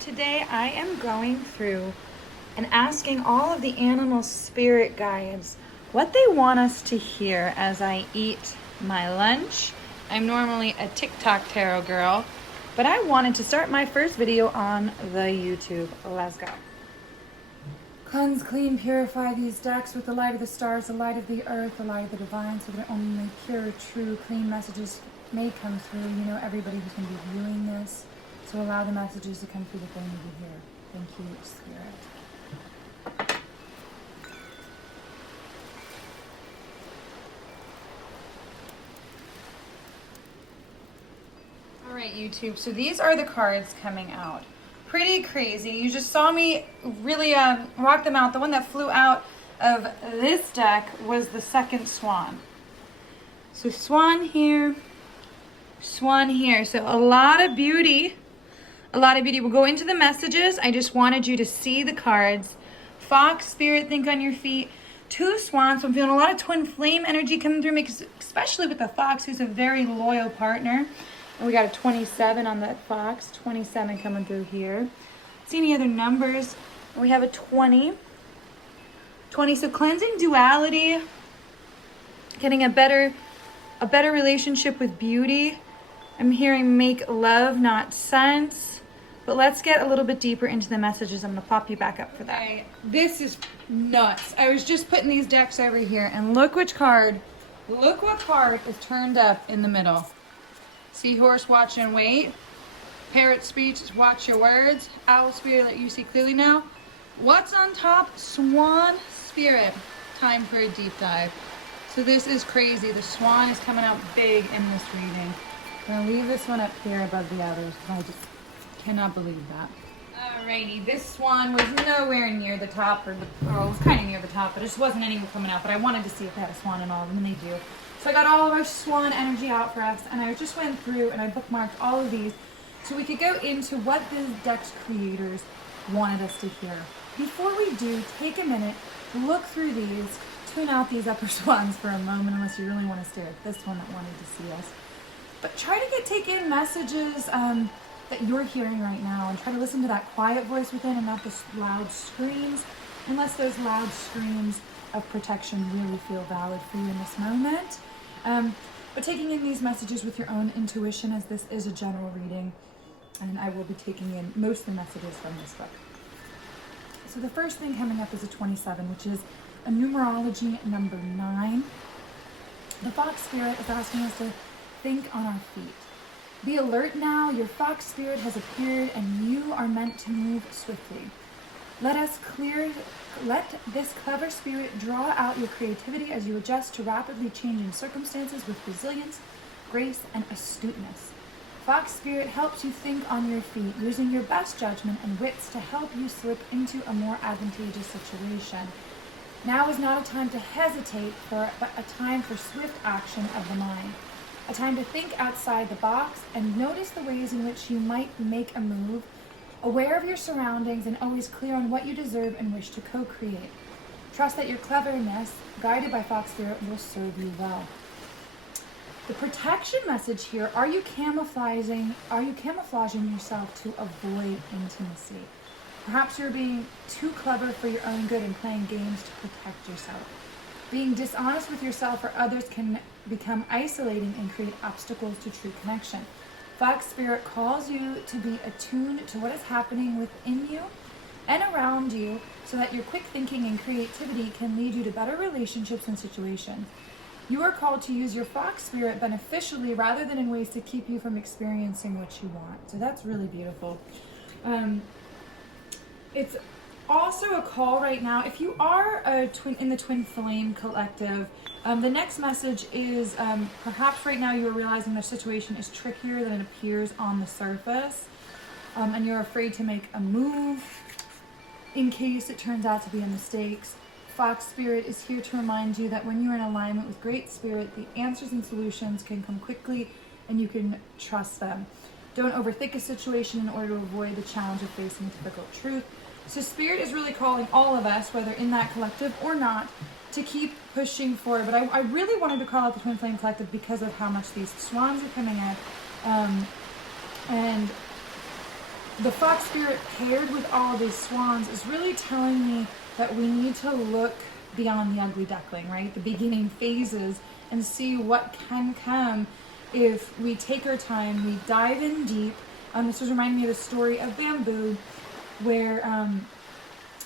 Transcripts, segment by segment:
today I am going through and asking all of the animal spirit guides what they want us to hear as I eat my lunch. I'm normally a TikTok tarot girl, but I wanted to start my first video on the YouTube. Let's go. Cleanse, clean, purify these decks with the light of the stars, the light of the earth, the light of the divine, so that only pure, true, clean messages may come through. You know everybody who's going to be viewing this, so allow the messages to come through that they need to hear. Thank you, Spirit. All right, YouTube, so these are the cards coming out. Pretty crazy. You just saw me really rock them out. The one that flew out of this deck was the second Swan. So Swan here, Swan here. So a lot of beauty. A lot of beauty. We'll go into the messages. I just wanted you to see the cards. Fox, Spirit, think on your feet. Two Swans. So I'm feeling a lot of twin flame energy coming through me, especially with the Fox, who's a very loyal partner. And we got a 27 on that Fox. 27 coming through here. See any other numbers? We have a 20. 20. So cleansing duality. Getting a better relationship with beauty. I'm hearing make love, not sense. But let's get a little bit deeper into the messages. I'm going to pop you back up for that. Okay, this is nuts. I was just putting these decks over here, and look what card is turned up in the middle. Seahorse, watch and wait. Parrot speech, watch your words. Owl spirit, let you see clearly now. What's on top? Swan spirit. Time for a deep dive. So this is crazy. The Swan is coming out big in this reading. I'm going to leave this one up here above the others because I just cannot believe that. Alrighty, this Swan was nowhere near the top, or it was kind of near the top, but it just wasn't anywhere coming out. But I wanted to see if they had a Swan in all of them, and they do. So I got all of our Swan energy out for us, and I just went through and I bookmarked all of these so we could go into what the deck's creators wanted us to hear. Before we do, take a minute, look through these, tune out these upper Swans for a moment unless you really want to stare at this one that wanted to see us. But try to take in messages that you're hearing right now, and try to listen to that quiet voice within and not the loud screams, unless those loud screams of protection really feel valid for you in this moment. But taking in these messages with your own intuition, as this is a general reading, and I will be taking in most of the messages from this book. So the first thing coming up is a 27, which is a numerology number 9. The Fox Spirit is asking us to think on our feet. Be alert now, your Fox Spirit has appeared and you are meant to move swiftly. Let this clever spirit draw out your creativity as you adjust to rapidly changing circumstances with resilience, grace, and astuteness. Fox Spirit helps you think on your feet, using your best judgment and wits to help you slip into a more advantageous situation. Now is not a time to hesitate, but a time for swift action of the mind. A time to think outside the box and notice the ways in which you might make a move, aware of your surroundings and always clear on what you deserve and wish to co-create. Trust that your cleverness, guided by Fox Spirit, will serve you well. The protection message here, are you camouflaging yourself to avoid intimacy? Perhaps you're being too clever for your own good and playing games to protect yourself. Being dishonest with yourself or others can become isolating and create obstacles to true connection. Fox Spirit calls you to be attuned to what is happening within you and around you so that your quick thinking and creativity can lead you to better relationships and situations. You are called to use your Fox Spirit beneficially rather than in ways to keep you from experiencing what you want. So that's really beautiful. It's also a call right now, if you are in the Twin Flame Collective, the next message is perhaps right now you are realizing the situation is trickier than it appears on the surface, and you're afraid to make a move in case it turns out to be a mistake. Fox Spirit is here to remind you that when you're in alignment with Great Spirit, the answers and solutions can come quickly and you can trust them. Don't overthink a situation in order to avoid the challenge of facing a difficult truth. So Spirit is really calling all of us, whether in that collective or not, to keep pushing forward. But I really wanted to call out the Twin Flame Collective because of how much these Swans are coming out. And the fox spirit paired with all these swans is really telling me that we need to look beyond the ugly duckling, right? The beginning phases, and see what can come if we take our time, we dive in deep. This was reminding me of the story of bamboo, where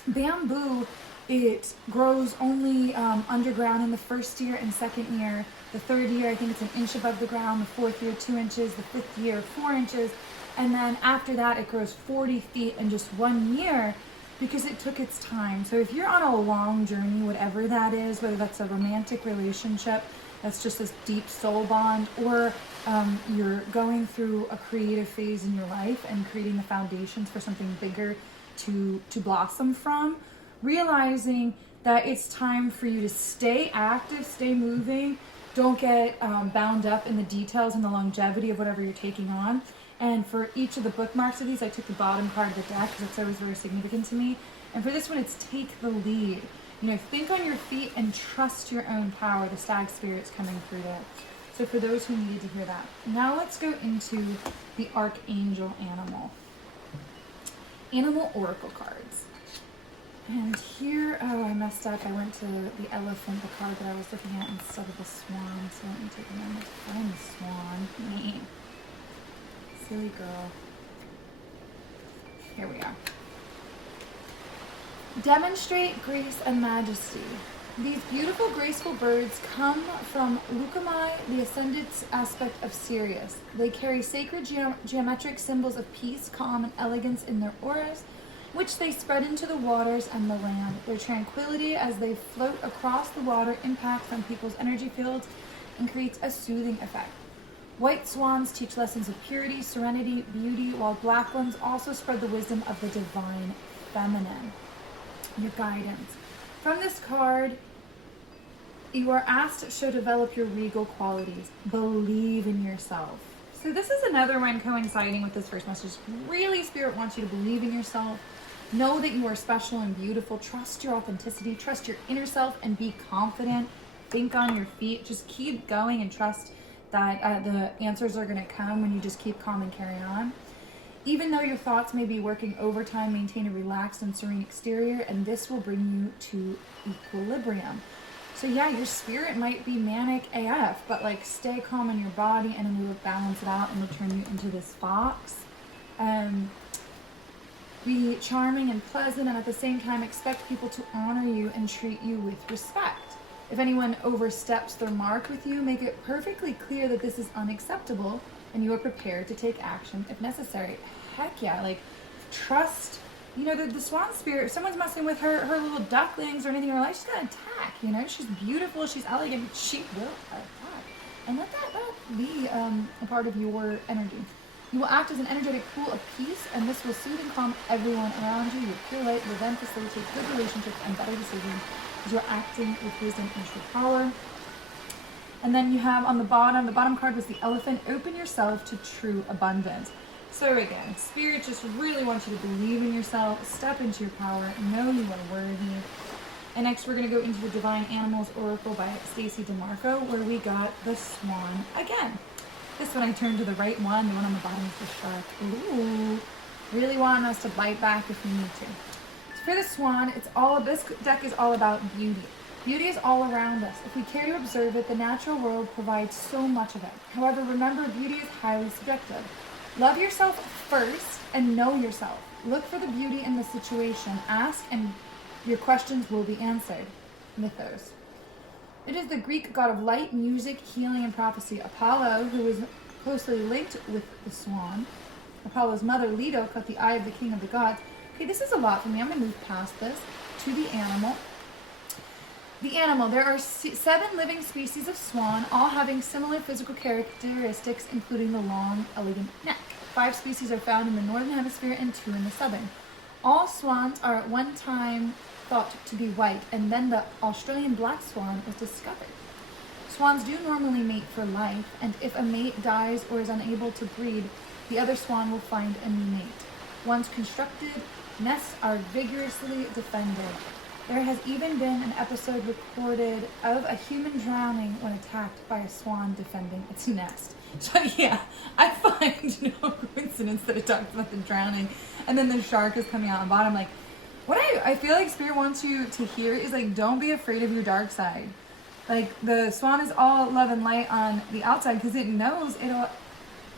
bamboo, it grows only underground in the first year and second year. The third year, I think it's an inch above the ground. The fourth year, 2 inches. The fifth year, 4 inches. And then after that, it grows 40 feet in just 1 year, because it took its time. So if you're on a long journey, whatever that is, whether that's a romantic relationship, that's just this deep soul bond, or you're going through a creative phase in your life and creating the foundations for something bigger to blossom from, realizing that it's time for you to stay active, stay moving. Don't get bound up in the details and the longevity of whatever you're taking on. And for each of the bookmarks of these, I took the bottom card of the deck because it's always very significant to me. And for this one, it's take the lead. You know, think on your feet and trust your own power. The stag spirit's coming through there. So for those who needed to hear that. Now let's go into the archangel animal. Animal oracle cards. And here, oh, I messed up. I went to the elephant, the card that I was looking at, instead of the swan. So let me take a moment to find the swan. Me. Silly girl. Here we are. Demonstrate grace and majesty. These beautiful, graceful birds come from ᵒန့ᵃᶜᵃ, the ascendant aspect of Sirius. They carry sacred geometric symbols of peace, calm, and elegance in their auras, which they spread into the waters and the land. Their tranquility as they float across the water impacts on people's energy fields and creates a soothing effect. White swans teach lessons of purity, serenity, beauty, while black ones also spread the wisdom of the divine feminine. Your guidance. From this card, you are asked to show develop your regal qualities. Believe in yourself. So this is another one coinciding with this first message. Really, Spirit wants you to believe in yourself. Know that you are special and beautiful. Trust your authenticity. Trust your inner self and be confident. Think on your feet. Just keep going and trust that the answers are going to come when you just keep calm and carry on. Even though your thoughts may be working overtime, maintain a relaxed and serene exterior, and this will bring you to equilibrium. So yeah, your spirit might be manic AF, but like stay calm in your body and it will balance it out and will turn you into this fox. Be charming and pleasant, and at the same time expect people to honor you and treat you with respect. If anyone oversteps their mark with you, make it perfectly clear that this is unacceptable and you are prepared to take action if necessary. Heck yeah, like trust, you know, the swan spirit, if someone's messing with her little ducklings or anything in her life, she's gonna attack, you know, she's beautiful, she's elegant, she will attack. And let that be a part of your energy. You will act as an energetic pool of peace, and this will soothe and calm everyone around you. Your pure light will then facilitate good relationships and better decisions as you're acting with wisdom and true power. And then you have on the bottom card was the elephant. Open yourself to true abundance. So again, Spirit just really wants you to believe in yourself, step into your power, know you are worthy. And next we're going to go into the Divine Animals Oracle by Stacey DeMarco, where we got the swan again. This one I turned to the right one, the one on the bottom is the shark. Ooh, really wanting us to bite back if we need to. So for the swan, this deck is all about beauty. Beauty is all around us. If we care to observe it, the natural world provides so much of it. However, remember, beauty is highly subjective. Love yourself first and know yourself. Look for the beauty in the situation. Ask and your questions will be answered. Mythos. It is the Greek god of light, music, healing, and prophecy. Apollo, who is closely linked with the swan. Apollo's mother, Leto, cut the eye of the king of the gods. Okay, this is a lot for me. I'm going to move past this to the animal. The animal. There are 7 living species of swan, all having similar physical characteristics, including the long, elegant neck. 5 species are found in the northern hemisphere and 2 in the southern. All swans are at one time thought to be white, and then the Australian black swan was discovered. Swans do normally mate for life, and if a mate dies or is unable to breed, the other swan will find a new mate. Once constructed, nests are vigorously defended. There has even been an episode recorded of a human drowning when attacked by a swan defending its nest. So yeah, I find no coincidence that it talks about the drowning and then the shark is coming out on the bottom. Like, what I feel like Spirit wants you to hear is like, don't be afraid of your dark side. Like, the swan is all love and light on the outside because it knows it'll,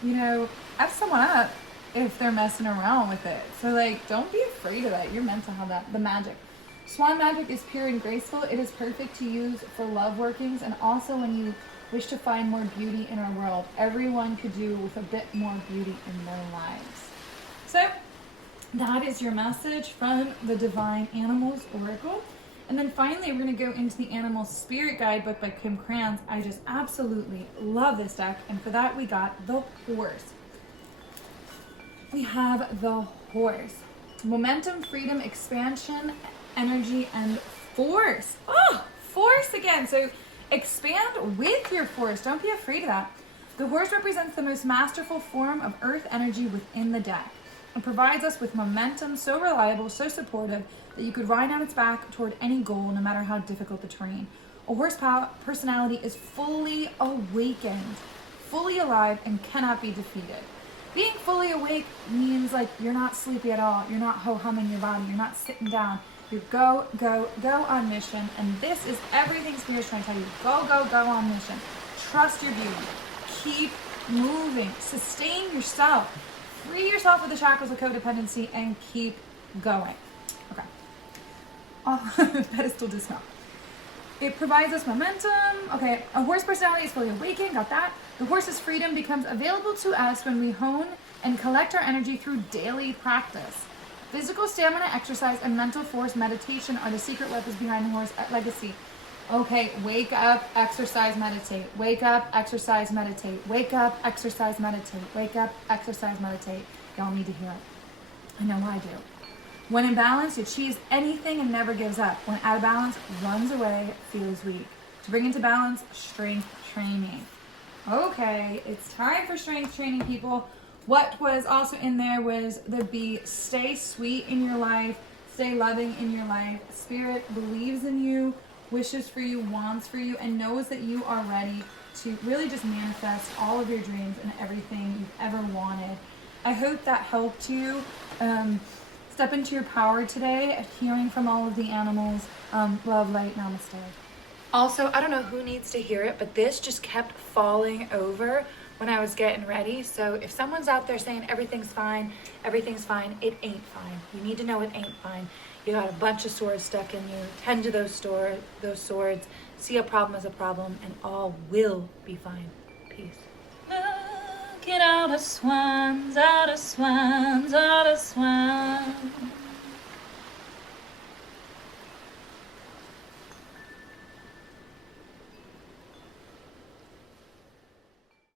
you know, F someone up if they're messing around with it. So like, don't be afraid of that. You're meant to have that, the magic. Swan magic is pure and graceful. It is perfect to use for love workings and also when you wish to find more beauty in our world. Everyone could do with a bit more beauty in their lives. So that is your message from the Divine Animals Oracle. And then finally, we're going to go into the Animal Spirit Guidebook by Kim Krans. I just absolutely love this deck. And for that, we got the horse. We have the horse. Momentum, freedom, expansion, energy, and force. Oh, force again. So expand with your force. Don't be afraid of that. The horse represents the most masterful form of earth energy within the deck. It provides us with momentum so reliable, so supportive, that you could ride on its back toward any goal, no matter how difficult the terrain. A horse personality is fully awakened, fully alive, and cannot be defeated. Being fully awake means like you're not sleepy at all. You're not ho-humming your body. You're not sitting down. You go, go, go on mission. And this is everything Spirit's trying to tell you. Go, go, go on mission. Trust your beauty. Keep moving. Sustain yourself. Free yourself of the shackles of codependency and keep going. Okay. Pedestal dismount. It provides us momentum. Okay, a horse personality is fully awakened. Got that. The horse's freedom becomes available to us when we hone and collect our energy through daily practice. Physical stamina, exercise, and mental force meditation are the secret weapons behind the horse legacy. Okay, wake up, exercise, meditate. Wake up, exercise, meditate. Wake up, exercise, meditate. Wake up, exercise, meditate. Y'all need to hear it. I know I do. When in balance, it achieves anything and never gives up. When out of balance, runs away, feels weak. To bring into balance, strength training. Okay, it's time for strength training, people. What was also in there was the B, stay sweet in your life, stay loving in your life. Spirit believes in you, wishes for you, wants for you, and knows that you are ready to really just manifest all of your dreams and everything you've ever wanted. I hope that helped you step into your power today, hearing from all of the animals. Love, light, namaste. Also, I don't know who needs to hear it, but this just kept falling over when I was getting ready. So if someone's out there saying everything's fine, it ain't fine. You need to know it ain't fine. You got a bunch of swords stuck in you. Tend to those swords. See a problem as a problem, and all will be fine. Peace. Look at all the swans, all the swans, all the swans.